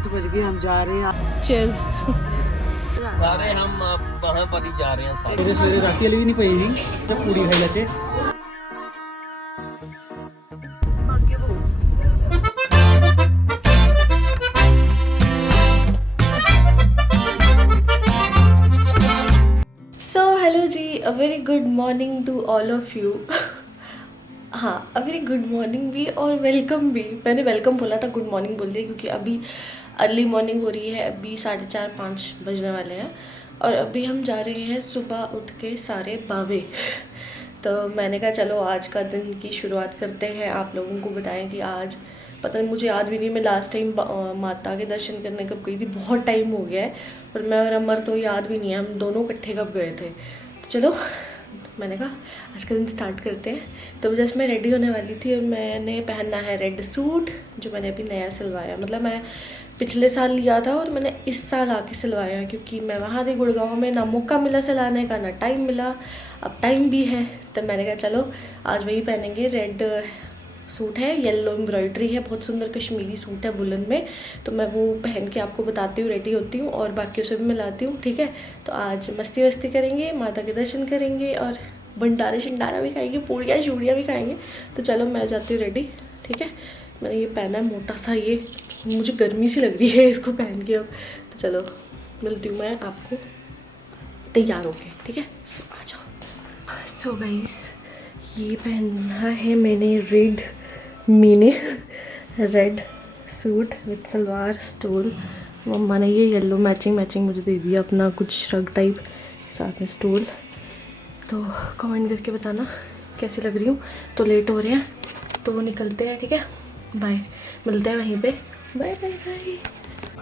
5 बज गए, हम जा रहे हैं। चीयर्स। सारे हम वहाँ पर ही जा रहे हैं सारे। मेरे सवेरे राती वाली भी नहीं पई जब पूरी खाई लाचे। सो हेलो जी, a very good morning to all of you. हाँ, अ वेरी गुड मॉर्निंग भी और वेलकम भी। मैंने वेलकम बोला था, गुड मॉर्निंग बोल दिया क्योंकि अभी अर्ली मॉर्निंग हो रही है। अभी 4:30-5 बजने वाले हैं और अभी हम जा रहे हैं सुबह उठ के सारे बावे। तो मैंने कहा चलो आज का दिन की शुरुआत करते हैं, आप लोगों को बताएं कि आज पता नहीं, मुझे याद भी नहीं मैं लास्ट टाइम माता के दर्शन करने कब गई थी। बहुत टाइम हो गया है और मैं और अमर तो याद भी नहीं है हम दोनों इकट्ठे कब गए थे। तो चलो मैंने कहा आज का दिन स्टार्ट करते हैं। तो जस्ट मैं रेडी होने वाली थी और मैंने पहनना है रेड सूट जो मैंने अभी नया सिलवाया। मतलब मैं पिछले साल लिया था और मैंने इस साल आके सिलवाया क्योंकि मैं वहाँ थी गुड़गांव में, ना मौका मिला सिलाने का ना टाइम मिला। अब टाइम भी है तो मैंने कहा चलो आज वही पहनेंगे। रेड सूट है, येलो एम्ब्रॉयडरी है, बहुत सुंदर कश्मीरी सूट है वुलन में। तो मैं वो पहन के आपको बताती हूँ, रेडी होती हूँ और बाकियों से भी मिलाती हूँ, ठीक है। तो आज मस्ती वस्ती करेंगे, माता के दर्शन करेंगे और भंडारे शंडारा भी खाएंगे, पूड़ियाँ शूड़ियाँ भी खाएंगे। तो चलो मैं जाती हूँ रेडी, ठीक है। मैंने ये पहना है मोटा सा, ये मुझे गर्मी सी लग रही है इसको पहन के अब। तो चलो मिलती हूँ मैं आपको तैयार होके, ठीक है। आ जाओ। सो गाइस, ये पहना है मैंने red suit with salwar stole. मम्मा ने ये येलो मैचिंग मुझे दे दिया, अपना कुछ श्रग टाइप साथ में स्टोल। तो कमेंट करके बताना कैसी लग रही हूँ। तो लेट हो रहे हैं तो वो निकलते हैं, ठीक है। बाय, मिलते हैं वहीं पे। Bye bye bye.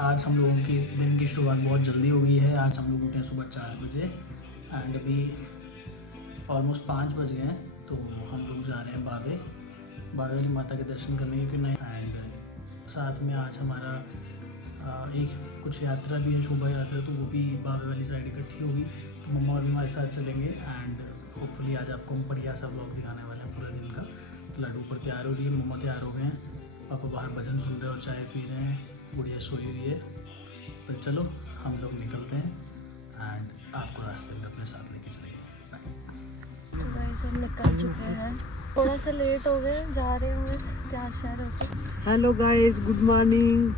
आज हम लोगों की दिन की शुरुआत बहुत जल्दी हो गई है। आज हम लोग उठे सुबह 4 बजे एंड अभी ऑलमोस्ट 5 बज गए हैं। तो हम लोग जा रहे हैं बावे वाली माता के दर्शन करने, क्योंकि नहीं एंड साथ में आज हमारा एक कुछ यात्रा भी है, शोभा यात्रा, तो वो भी बावे वाली साइड इकट्ठी होगी। तो मम्मा और भी हमारे साथ चलेंगे एंड होपफुली आज आपको हम बढ़िया सा ब्लॉग दिखाने वाले हैं पूरे दिन का। तो लड्डू पर तैयार हो रही है, मम्मा तैयार हो गए हैं, पापा बाहर भजन सुन रहे हैं और चाय पी रहे हैं, गुड़िया सोई हुई है। तो चलो हम लोग निकलते हैं एंड आपको रास्ते में अपने साथ लेके चलेंगे। तो गाइस हम निकल चुके हैं, थोड़ा सा लेट हो गए, जा रहे हैं बस तैयार श्यार होकर। Hello guys, good morning.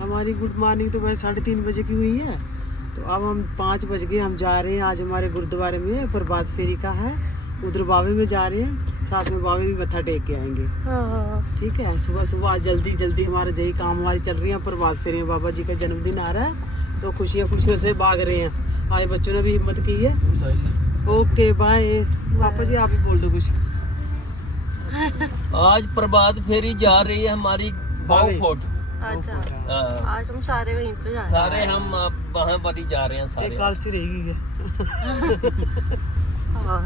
हमारी गुड मॉर्निंग तो वैसे 3:30 बजे की हुई है। तो अब हम 5 बज गए, हम जा रहे हैं। आज हमारे गुरुद्वारे में प्रभात फेरी का है, उधर बावे में जा रहे हैं, साथ में बावे भी मत्था टेक के आएंगे। हाँ ठीक है, सुबह सुबह जल्दी हमारे यही काम हमारी चल रही है। प्रभात फेरी में बाबा जी का जन्मदिन आ रहा है तो खुशियों से भाग रहे हैं। आज बच्चों ने भी हिम्मत की है। Okay bye. पापा जी आप ही बोल दो कुछ। आज प्रभात फेरी जा रही है हमारी बाव फोर्ट। अच्छा, हाँ, आज हम सारे वहीं पे जा रहे हैं। सारे हम वहाँ पर ही जा रहे हैं सारे। काल सी रहेगी। हाँ।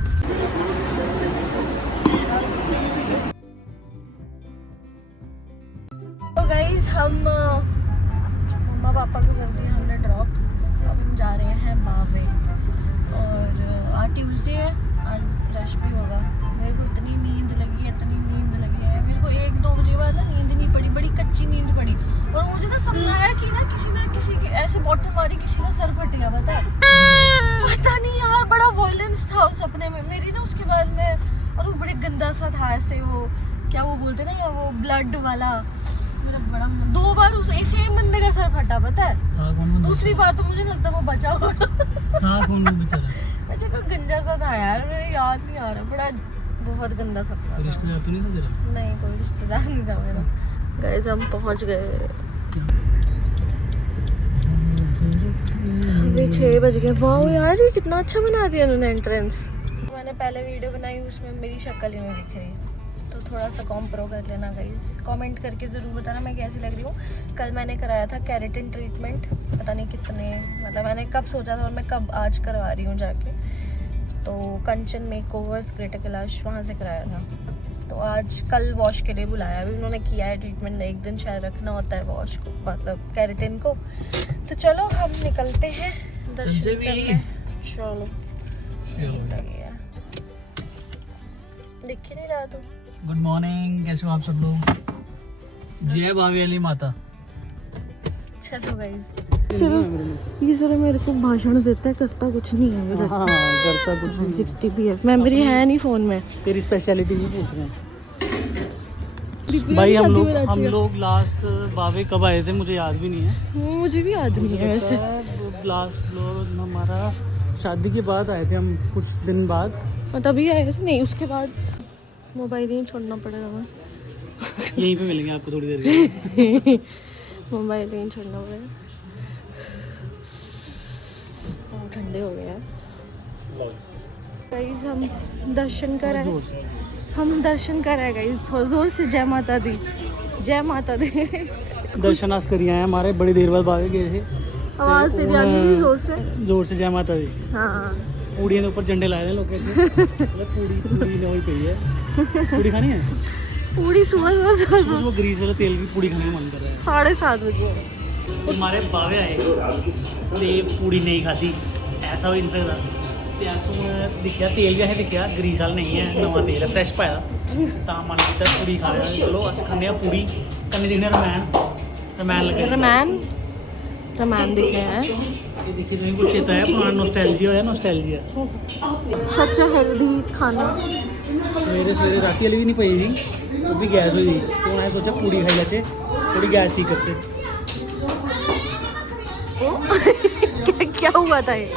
तो गाइस हम मम्मा पापा को कर दिया हमने ड्रॉप। अब हम जा रहे हैं बावे और आज ट्यूसडे है, आज रश भी होगा। मेरे को इतनी नींद लगी है मेरे को 1-2 बजे बाद ना नींद नहीं पड़ी, बड़ी कच्ची नींद पड़ी। और मुझे ना सपना आया कि ना किसी की ऐसे बॉटल मारी, किसी का सर फट गया। पता नहीं यार, बड़ा वायलेंस था उस सपने में मेरी ना। उसके बाद में और वो बड़े गंदा सा था, ऐसे वो क्या वो बोलते ना, वो ब्लड वाला। मतलब बड़ा 2 बार उस सेम बंदे का सर फटा, पता है। दूसरी बार तो मुझे लगता वो बचा होगा। अच्छा कोई गंजा सा था यार, मेरे याद नहीं आ रहा। बड़ा बहुत गंदा सपना। रिश्तेदार तो नहीं था तेरा? नहीं, कोई रिश्तेदार नहीं था मेरा। गाइस हम पहुंच गए, अभी 6 बज गए। वाह यार, ये कितना अच्छा बना दिया उन्होंने एंट्रेंस। मैंने पहले वीडियो बनाई, उसमें मेरी शक्ल ही नहीं दिख रही। तो थोड़ा सा कॉम्प्रो कर लेना गाइस, कमेंट करके ज़रूर बताना मैं कैसी लग रही हूँ। कल मैंने कराया था केराटिन ट्रीटमेंट, पता नहीं कितने, मतलब मैंने कब सोचा था और मैं कब आज करवा रही हूँ जाके। तो कंचन मेकओवर्स ग्रेटर कैलाश वहाँ से कराया था। तो आज कल वॉश के लिए बुलाया, अभी उन्होंने किया है ट्रीटमेंट। 1 दिन शायद रखना होता है वॉश को, मतलब केराटिन को। तो चलो हम निकलते हैं दर्शन करने। चलो दिख ही नहीं रहा तो। गुड मॉर्निंग, कैसे हो आप सब लोग? जय बावे वाली माता। चलो गाइस ये सिर्फ मेरे को भाषण देता है, करता कुछ नहीं है मेरा। हाँ करता कुछ नहीं। 60 PF मेमोरी है नहीं फ़ोन में। तेरी स्पेशलिटी भी पूछ रहे हैं दीपिका भाई। की हम शादी में नाची है। लोग लास्ट बावे कब आए थे मुझे याद भी नहीं है। मुझे भी याद नहीं है वैसे। लास्ट ब्लॉग हमारा शादी के बाद आए थे हम, कुछ दिन बाद। और तभी आए थे नहीं, उसके बाद मोबाइल ही छोड़ना पड़ेगा हमें। यहीं पे मिलेंगे आपको थोड़ी देर के। मोबाइल ही छोड़ना पड़ेगा। ठंडे हो गए हैं गाइस। हम दर्शन कर आए, हम दर्शन कर आए गाइस। थोड़ा जोर से जय माता दी, जय माता दी। दर्शन आज करिए आए हमारे, बड़ी देर बाद बागे गए थे। आवाज़ तेरी आ रही है जोर से जय माता दी। हाँ पूड़ियों के ऊपर झंडे लाए थे लोग कहते मतलब पूड़ी ने वही पई है। पूड़ी खानी है, पूरी सुबह वो ग्रीस वाला तेल की पूड़ी खाने का मन कर रहा है। 7:30 बजे। हमारे बावे आए ते पूड़ी नहीं खाती, ऐसा हो ही नहीं सकता। ते अस दिखा तेल भी असें दिखा ग्रीस वाला नहीं है, नवा तेल है फ्रैश पाया तां मन कीता पूड़ी खा लिया। चलो अस खाने पूड़ी, कन्नै दिखने रमैन लगे। रमैन दिखे हैं। ये देखिए तुम कुछ चेता है पुराना नॉस्टैल्जिया होया नॉस्टैल्जिया। सच हेल्दी खाना। सवेरे राती वाली भी नहीं पई थी, वो भी गैस हुई थी तो मैं सोचा पूड़ी खाई लेचे, थोड़ी गैस ठीक करचे। क्या हुआ था ये?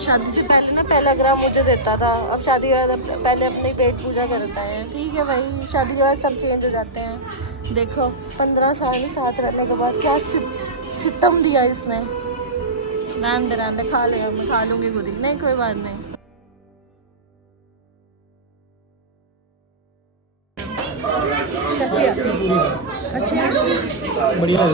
शादी से पहले ना पहला ग्राम मुझे देता था, अब शादी के बाद पहले अपनी पेट पूजा करता है। ठीक है भाई, शादी के बाद सब चेंज हो जाते हैं। देखो 15 साल साथ रहने के बाद क्या सितम दिया इसने। रहने दे खा लेगा, मैं खा लूँगी खुद ही। नहीं कोई बात नहीं। कैसी है? अच्छी है? बढ़िया है।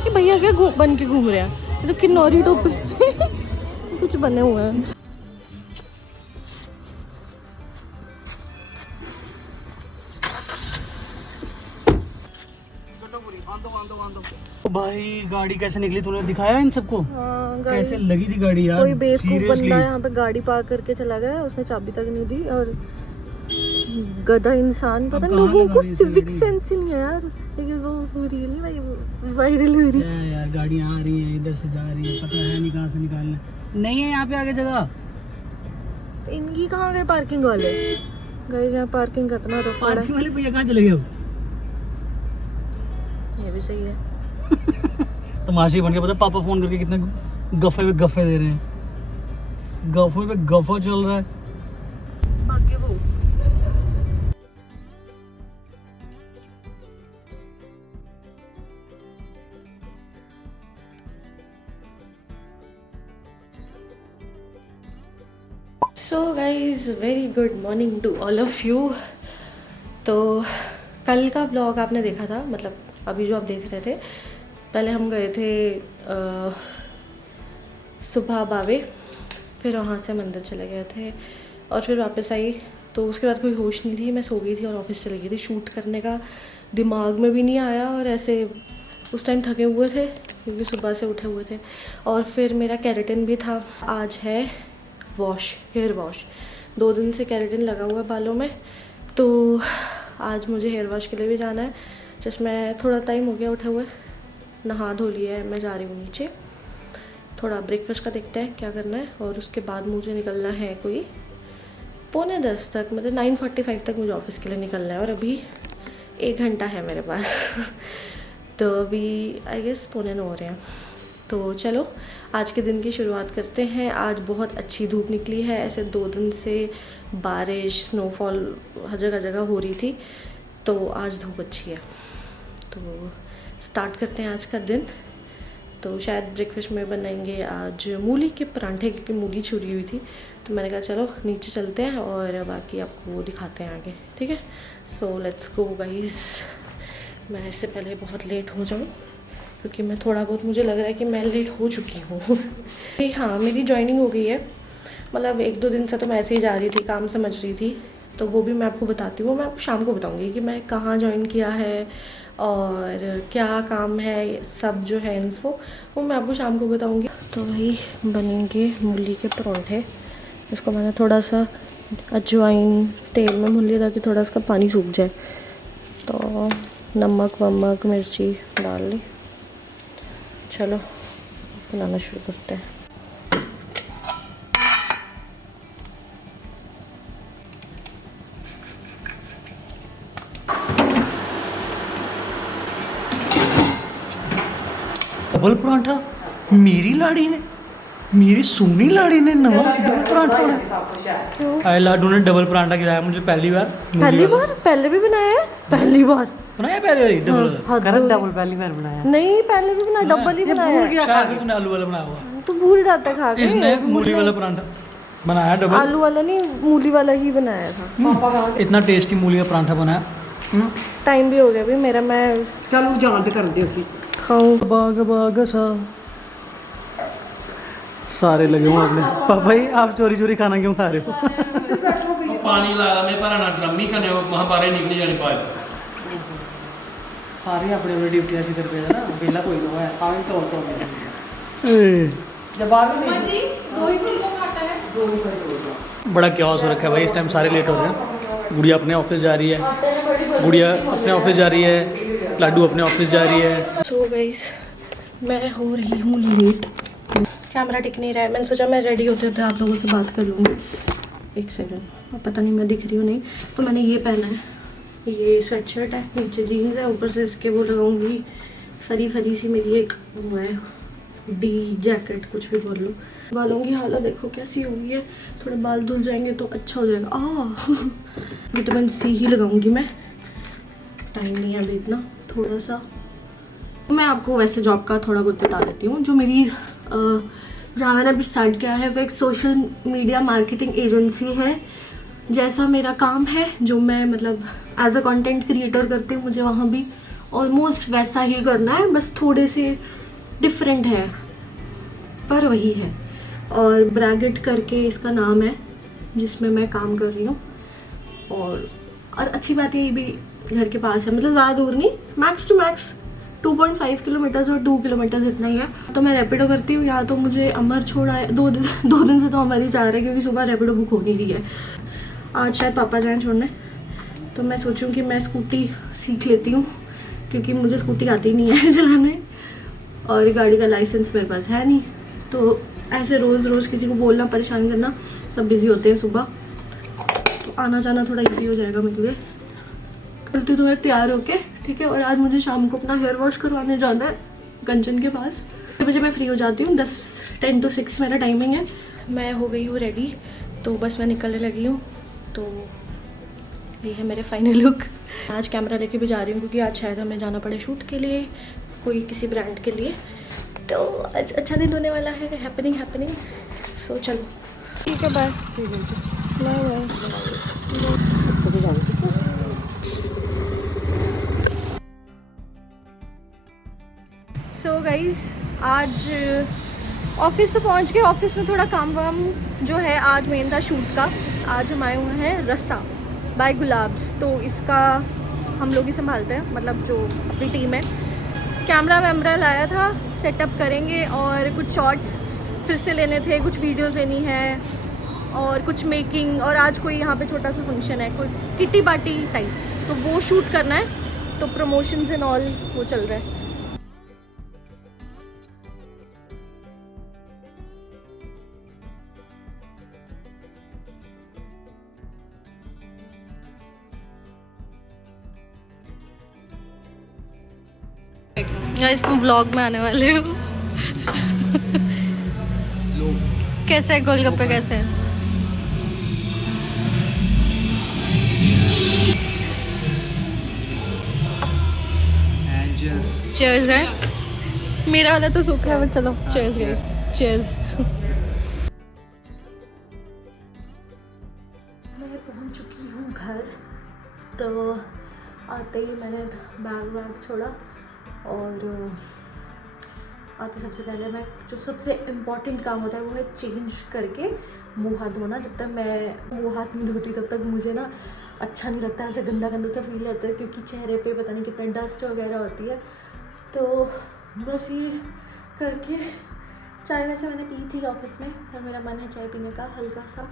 ये भैया क्या बन के घूम रहे हैं? ये तो किन्नौरी टोपी कुछ बने हुए हैं। भाई गाड़ी कैसे निकली तूने दिखाया इन सबको? हाँ, कैसे लगी थी गाड़ी यार? कोई बेवकूफ Seriously? बंदा यहाँ पे गाड़ी पार्क करके चला गया, उसने चाबी तक नहीं दी। और गधा इंसान, पता नहीं लोगों को सिविक सेंस ही नहीं है यार। लेकिन वो हो रही है नहीं भाई, वायरल हो रही है यार। गाड़ियाँ आ रही है, इधर से जा रही है, पता है नहीं कहाँ से निकालना। नहीं है यहाँ पे आगे जगह। इनकी कहाँ गए पार्किंग वाले? गाइस यहाँ पार्किंग करना तो पड़ा। पार्किंग वाले भैया कहाँ चले गए अब? ये भी सही है। तमाशे बन के पता पापा फोन करके कितने गफे दे रहे हैं। गफे पे गफा चल रहा है। भाग्य वो so guys very good morning to all of you. तो कल का ब्लॉग आपने देखा था, मतलब अभी जो आप देख रहे थे। पहले हम गए थे सुबह बावे, फिर वहाँ से मंदिर चले गए थे और फिर वापस आई। तो उसके बाद कोई होश नहीं थी, मैं सो गई थी और ऑफिस चली गई थी। शूट करने का दिमाग में भी नहीं आया और ऐसे उस टाइम थके हुए थे क्योंकि सुबह से उठे हुए थे। और फिर मेरा केराटिन भी था। आज है वॉश, हेयर वॉश। 2 दिन से केराटिन लगा हुआ है बालों में, तो आज मुझे हेयर वॉश के लिए भी जाना है। जस्ट मैं थोड़ा टाइम हो गया उठे हुए, नहा धो लिया है, मैं जा रही हूँ नीचे। थोड़ा ब्रेकफास्ट का देखते हैं क्या करना है और उसके बाद मुझे निकलना है कोई 9:45 तक, मतलब 9:45 तक मुझे ऑफिस के लिए निकलना है और अभी 1 घंटा है मेरे पास। तो अभी आई गेस 9:45 हो रहे हैं। तो चलो आज के दिन की शुरुआत करते हैं। आज बहुत अच्छी धूप निकली है, ऐसे 2 दिन से बारिश स्नोफॉल हर जगह हो रही थी, तो आज धूप अच्छी है। तो स्टार्ट करते हैं आज का दिन। तो शायद ब्रेकफास्ट में बनाएंगे आज मूली के परांठे, क्योंकि मूली छुरी हुई थी। तो मैंने कहा चलो नीचे चलते हैं और बाकी आपको वो दिखाते हैं आगे, ठीक है। So let's go guys. मैं इससे पहले बहुत लेट हो जाऊँ क्योंकि मैं थोड़ा बहुत, मुझे लग रहा है कि मैं लेट हो चुकी हूँ। हाँ, मेरी जॉइनिंग हो गई है, मतलब 1-2 दिन से तो मैं ऐसे ही जा रही थी, काम समझ रही थी। तो वो भी मैं आपको बताती हूँ, मैं आपको शाम को बताऊँगी कि मैं कहाँ ज्वाइन किया है और क्या काम है, सब जो है इन्फो वो मैं आपको शाम को बताऊंगी। तो वही बनेंगे मूली के परांठे। इसको मैंने थोड़ा सा अजवाइन तेल में भून लिया ताकि थोड़ा इसका पानी सूख जाए। तो नमक वमक मिर्ची डाल ली। चलो बनाना शुरू करते हैं। डबल परांठा मेरी लाड़ी ने, मेरी सोनी लाड़ी ने नवा डबल परांठा बनाया। आए लाडू ने डबल परांठा खिलाया मुझे पहली बार। पहले भी बनाया है? पहली बार बनाया पहली बार डबल। डबल पहली बार बनाया नहीं, पहले भी बनाया, डबल ही बनाया। शायद तूने आलू वाला बनाया होगा। तो भूल जाता खा के। इसने मूली वाला परांठा बनाया डबल। आलू वाला नहीं, मूली वाला ही बनाया था। इतना टेस्टी मूली का परांठा बनाया। टाइम भी हो गया भी मेरा, मैं चलो जान कर दे उसी खाऊं। बाग बाग सा सारे लगे हुए आपने। पापा जी आप चोरी चोरी खाना क्यों खा रहे हो? पानी लाया मैं भराना ड्रम ही कने वहां बाहर निकल जाने पाए सारे अपने अपने ड्यूटी ऐसी करते हैं ना, बेला कोई ना है सारे तौर तो जब आ गए बड़ा क्योस हो रखा है भाई इस टाइम, सारे लेट हो रहे हैं। गुड़िया अपने ऑफिस जा रही है, गुड़िया अपने ऑफिस जा रही है, लाडू अपने ऑफिस जा रही है। सो गाइस मैं हो रही हूँ लेट, कैमरा टिक नहीं रहा है। मैंने सोचा मैं रेडी होते होते आप लोगों से बात कर लूँगी। एक सेकंड, पता नहीं मैं दिख रही हूँ नहीं। तो मैंने ये पहना है, ये स्वेट शर्ट है, नीचे जीन्स है, ऊपर से इसके वो लगाऊंगी फरी फरी सी मेरी एक वो है डी जैकेट, कुछ भी बोल लो। बालों की हालत देखो कैसी हो गई है, थोड़े बाल धुल जाएंगे तो अच्छा हो जाएगा। विटामिन सी ही लगाऊंगी मैं, टाइम नहीं है अभी इतना। थोड़ा सा मैं आपको वैसे जॉब का थोड़ा बहुत बता देती हूँ। जो मेरी जहाँ मैंने अभी स्टार्ट किया है वो एक सोशल मीडिया मार्केटिंग एजेंसी है। जैसा मेरा काम है, जो मैं मतलब एज अ कंटेंट क्रिएटर करती हूँ, मुझे वहाँ भी ऑलमोस्ट वैसा ही करना है, बस थोड़े से डिफरेंट है पर वही है। और ब्रैकेट करके इसका नाम है जिसमें मैं काम कर रही हूँ। और अच्छी बात ये भी घर के पास है, मतलब ज़्यादा दूर नहीं, मैक्स टू मैक्स 2.5 किलोमीटर्स और 2 किलोमीटर्स इतना ही है। तो मैं रैपिडो करती हूँ, या तो मुझे अमर छोड़ा है 2 दिन से तो अमर ही जा रहा है क्योंकि सुबह रैपिडो बुक हो नहीं रही है। आज शायद पापा जाएँ छोड़ने, तो मैं सोचूं कि मैं स्कूटी सीख लेती हूँ क्योंकि मुझे स्कूटी आती नहीं है चलाने और गाड़ी का लाइसेंस मेरे पास है नहीं। तो ऐसे रोज़ रोज़ किसी को बोलना, परेशान करना, सब बिज़ी होते हैं सुबह, तो आना जाना थोड़ा इजी हो जाएगा मेरे लिए। उल्टी तो मैं तैयार होके ठीक है। और आज मुझे शाम को अपना हेयर वॉश करवाने जाना है कंचन के पास। 10 बजे मैं फ्री हो जाती हूँ, 10 to 6 मेरा टाइमिंग है। मैं हो गई हूँ रेडी, तो बस मैं निकलने लगी हूँ। तो ये है मेरे फाइनल लुक। आज कैमरा लेके भी जा रही हूँ क्योंकि आज शायद हमें जाना पड़े शूट के लिए, कोई किसी ब्रांड के लिए। तो आज अच्छा दिन होने वाला है, हैपनिंग। सो चलो ठीक है, बाय बाय। अच्छे से जाना ठीक है। सो गाइज आज ऑफिस तो पहुंच गए। ऑफिस में थोड़ा काम वाम जो है आज मेन था शूट का। आज हम आए हुए हैं रस्सा बाय गुलाब्स, तो इसका हम लोग ही संभालते हैं, मतलब जो अपनी टीम है। कैमरा वैमरा लाया था, सेटअप करेंगे और कुछ शॉट्स फिर से लेने थे, कुछ वीडियोस लेनी है और कुछ मेकिंग। और आज कोई यहाँ पे छोटा सा फंक्शन है, कोई किटी पार्टी टाइप, तो वो शूट करना है। तो प्रमोशंस एंड ऑल वो चल रहा है। गाइस तुम व्लॉग में आने वाले हो। कैसे है गोलगप्पे, कैसे है? चीयर्स है। मेरा वाला तो सूखा है, चलो चीयर्स गाइस, चीयर्स। मैं पहुंच चुकी हूँ घर। तो आते ही मैंने बैग छोड़ा और आते सबसे पहले मैं जो सबसे इम्पॉर्टेंट काम होता है वो है चेंज करके मुंह हाथ धोना। जब तक मैं मुंह हाथ नहीं धोती तब तक मुझे ना अच्छा नहीं लगता, ऐसे गंदा गंदा सा फील होता है क्योंकि चेहरे पे पता नहीं कितना डस्ट वगैरह होती है। तो बस ये करके चाय वैसे मैंने पी थी ऑफिस में, तो मेरा मन है चाय पीने का हल्का सा,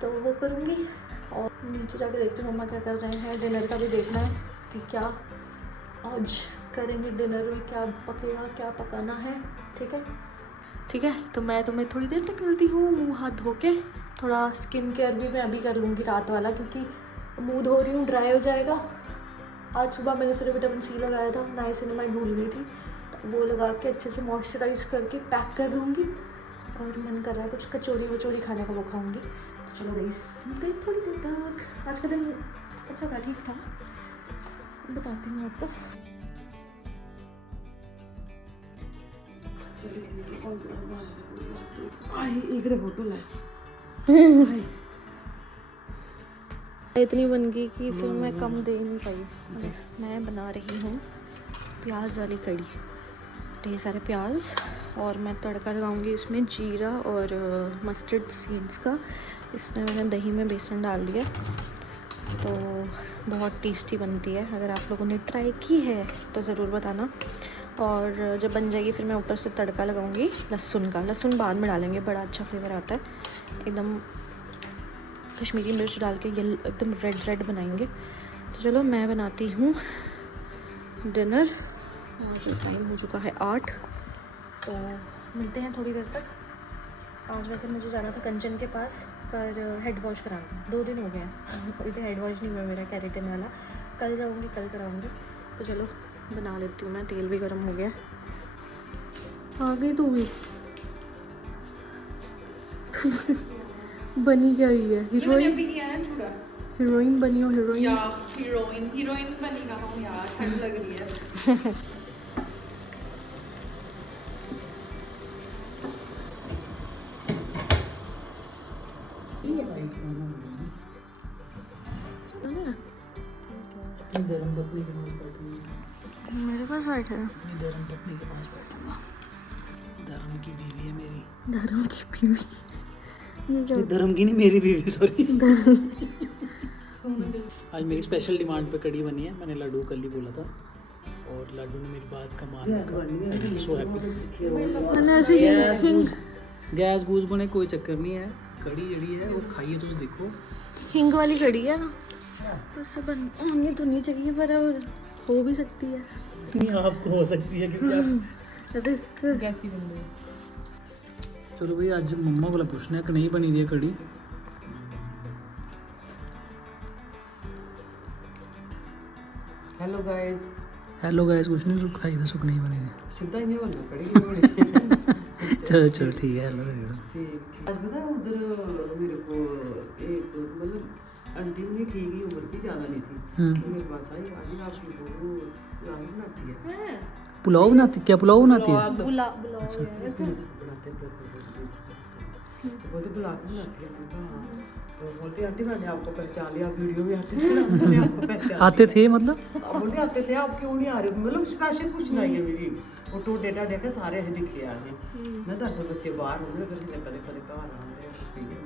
तो वो करूँगी। और नीचे जाके देखती हूँ मम्मा क्या कर रहे हैं। डिनर का भी देखना है कि क्या आज करेंगे, डिनर में क्या पकेगा, क्या पकाना है। ठीक है, तो मैं तुम्हें थोड़ी देर तक मिलती हूँ मुँह हाथ धो के। थोड़ा स्किन केयर भी मैं अभी कर लूँगी रात वाला, क्योंकि मुँह धो रही हूँ ड्राई हो जाएगा। आज सुबह मैंने सिर्फ विटामिन सी लगाया था, नाइसिनामाइड भूल गई थी, तो वो लगा के अच्छे से मॉइस्चराइज करके पैक कर लूँगी। और मन कर रहा है कुछ कचौरी वचौरी खाने का, वो खाऊँगी। तो चलो गाइस मिलते हैं थोड़ी देर तक। आज का दिन अच्छा था, ठीक था, बताती हूँ आपको। इकडे फोटो लाय इतनी बन गई कि तो मैं कम दे नहीं पाई। मैं बना रही हूँ प्याज वाली कड़ी, ढेर सारे प्याज, और मैं तड़का लगाऊंगी इसमें जीरा और मस्टर्ड सीड्स का। इसमें मैंने दही में बेसन डाल दिया, तो बहुत टेस्टी बनती है। अगर आप लोगों ने ट्राई की है तो ज़रूर बताना। और जब बन जाएगी फिर मैं ऊपर से तड़का लगाऊंगी लहसुन का। लहसुन बाद में डालेंगे, बड़ा अच्छा फ्लेवर आता है। एकदम कश्मीरी मिर्च डाल के ये एकदम रेड रेड बनाएंगे। तो चलो मैं बनाती हूँ डिनर। आज टाइम हो चुका है 8, तो मिलते हैं थोड़ी देर तक। आज वैसे मुझे जाना था कंचन के पास, पर हेड वॉश कराना था। 2 दिन हो गए हैं अभी भी हेड वॉश नहीं हुआ मेरा, केराटिन वाला। कल जाऊँगी, कल कराऊँगी। तो चलो बना लेती हूँ मैं, तेल भी गर्म हो गया। आ गई तू भी बनी क्या हुई है? हीरोइन बनी हो, हीरोइन। हीरोइन बनी कहा हूँ यार, ठंड लग रही है। धर्म पत्नी के पास बैठूंगा, मेरे पास बैठे है। अपनी धर्म पत्नी के पास बैठूंगा। धर्म की बीवी है मेरी। धर्म की बीवी? ये क्या? धर्म की नहीं, मेरी बीवी, सॉरी। आज मेरी स्पेशल डिमांड पे कड़ी बनी है। मैंने लड्डू कल ही बोला था, और लड्डू ने मेरी बात का मान रखा। So happy. मैंने ऐसे हिंग गैस गूस बने कोई चक्कर नहीं है। कड़ी जड़ी है वो खाइए तो देखो, हिंग वाली कड़ी है ना, तो उससे होनी तो नहीं चाहिए, पर हो भी सकती है। नहीं आपको हो सकती है क्योंकि आप इसका कैसी बन रही है? चलो भाई आज मम्मा को पूछना है कि नहीं बनी दी है कड़ी। हेलो गाइस, कुछ नहीं, सुख खाई था, सुख नहीं बनी थी। सीधा ही नहीं बोलना, कड़ी नहीं बनी। चलो ठीक है, हेलो। ठीक। आज पता है उधर मेरे को एक मतलब आंटी नहीं ठीक ही उम्र की, ज़्यादा नहीं थी, मेरे पास आई। आज आपकी बहू पुलाव बनाती है। पुलाव बनाती? क्या पुलाव बनाती है? बुलाओ बनाते बोलते पुलाव बनाती है। मैंने कहा हाँ। तो बोलती आंटी मैंने आपको पहचान लिया, वीडियो में आते थे ना, मैंने आपको पहचान आते थे मतलब? बोलते आते थे, आप क्यों नहीं आ रहे हो? मतलब स्पेशल कुछ नहीं है मेरी, वो टो डेटा देखा सारे हैं दिखे आ रहे। मैं दरअसल बच्चे बाहर होंगे, फिर कदे कदे घर आते हैं।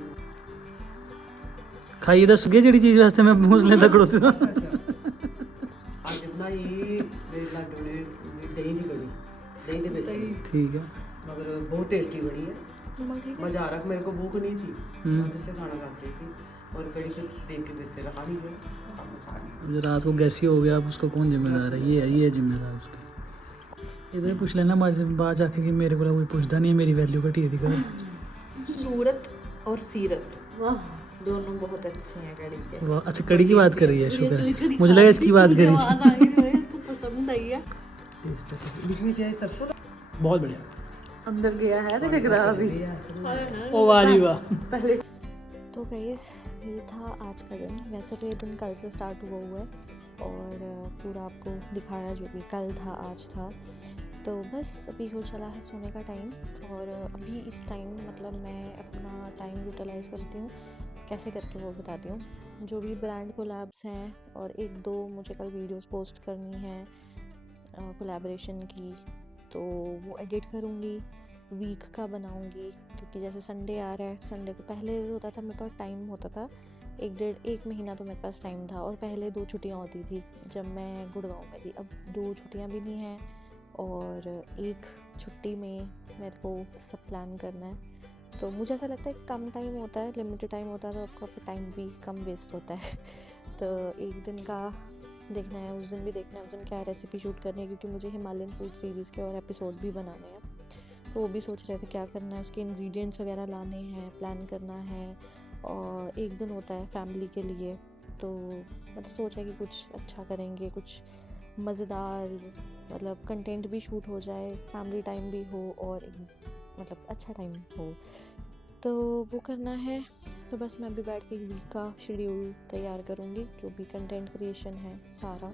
खाइए दस गए जी चीज़ वास्ते मैं मुझे तकड़ोती था। आज बनाई मेरे लाडू ने दही दी कड़ी, दही दे बेसन। ठीक है, मगर बहुत टेस्टी बनी है, मजा आ रहा। मेरे को भूख नहीं थी, मैं फिर से खाना खाती थी, और कड़ी को देख के फिर से रहा नहीं गया। मुझे रात को गैसी हो गया, अब उसका कौन जिम्मेदार है? ये है जिम्मेदार उसका। इधर पूछ लेना बात जाके कि मेरे को कोई पूछता नहीं है, मेरी वैल्यू घटी थी कल। सूरत और सीरत, वाह, दोनों बहुत अच्छे हैं कड़ी के। वाह, अच्छा कड़ी की बात कर रही है, शुक्र है। मुझे लगा इसकी बात कर रही थी। इसको पसंद आई है। बीच में क्या है, सरसों बहुत बढ़िया। अंदर गया है तो लग रहा अभी। ओ वाह जी वाह। पहले तो गाइस ये था आज का दिन। वैसे तो ये दिन कल से स्टार्ट हुआ है, और पूरा आपको दिखाया जो भी कल था आज था। तो बस अभी हो चला है सोने का टाइम, और अभी इस टाइम मतलब मैं अपना टाइम यूटिलाइज़ करती हूँ कैसे करके, वो बताती हूँ। जो भी ब्रांड कोलैब्स हैं, और 1-2 मुझे कल वीडियोस पोस्ट करनी है कोलैबोरेशन की, तो वो एडिट करूँगी, वीक का बनाऊँगी, क्योंकि जैसे संडे आ रहा है, संडे को पहले होता था मेरे पास टाइम होता था 1 महीना तो मेरे पास टाइम था, और पहले 2 छुट्टियाँ होती थी जब मैं गुड़गांव में थी। अब 2 छुट्टियाँ भी नहीं हैं, और 1 छुट्टी में मेरे को सब प्लान करना है। तो मुझे ऐसा लगता है कि कम टाइम होता है, लिमिटेड टाइम होता है, तो आपका टाइम भी कम वेस्ट होता है। तो एक दिन का देखना है, उस दिन भी देखना है उस दिन क्या रेसिपी शूट करनी है, क्योंकि मुझे हिमालयन फूड सीरीज़ के और एपिसोड भी बनाने हैं। तो वो भी सोच रहे थे क्या करना है, उसके इंग्रेडिएंट्स वगैरह लाने हैं, प्लान करना है। और एक दिन होता है फैमिली के लिए, तो मतलब सोचा कि कुछ अच्छा करेंगे, कुछ मज़ेदार, मतलब कंटेंट भी शूट हो जाए, फैमिली टाइम भी हो, और मतलब अच्छा टाइम हो, तो वो करना है। तो बस मैं अभी बैठ के वीक का शेड्यूल तैयार करूँगी, जो भी कंटेंट क्रिएशन है सारा,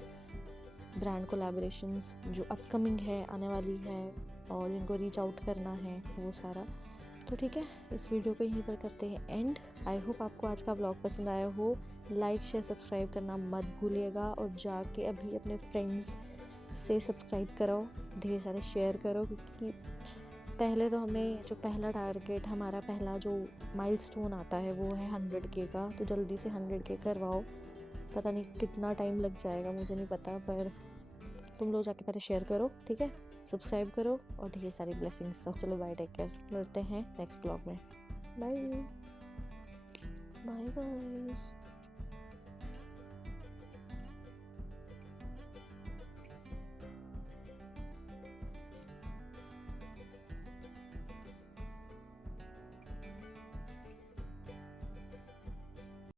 ब्रांड कोलैबोरेशंस जो अपकमिंग है, आने वाली है, और जिनको रीच आउट करना है, वो सारा। तो ठीक है, इस वीडियो को यहीं पर करते हैं एंड। आई होप आपको आज का व्लॉग पसंद आया हो। लाइक शेयर सब्सक्राइब करना मत भूलिएगा, और जाके अभी अपने फ्रेंड्स से सब्सक्राइब करो, ढेर सारे शेयर करो, क्योंकि पहले तो हमें जो पहला टारगेट, हमारा पहला जो माइलस्टोन आता है वो है 100K का। तो जल्दी से 100K करवाओ, पता नहीं कितना टाइम लग जाएगा, मुझे नहीं पता, पर तुम लोग जाके पहले शेयर करो, ठीक है, सब्सक्राइब करो, और ढेर सारी ब्लेसिंग्स। तो चलो बाय, टेक केयर, मिलते हैं नेक्स्ट ब्लॉग में। Bye bye guys.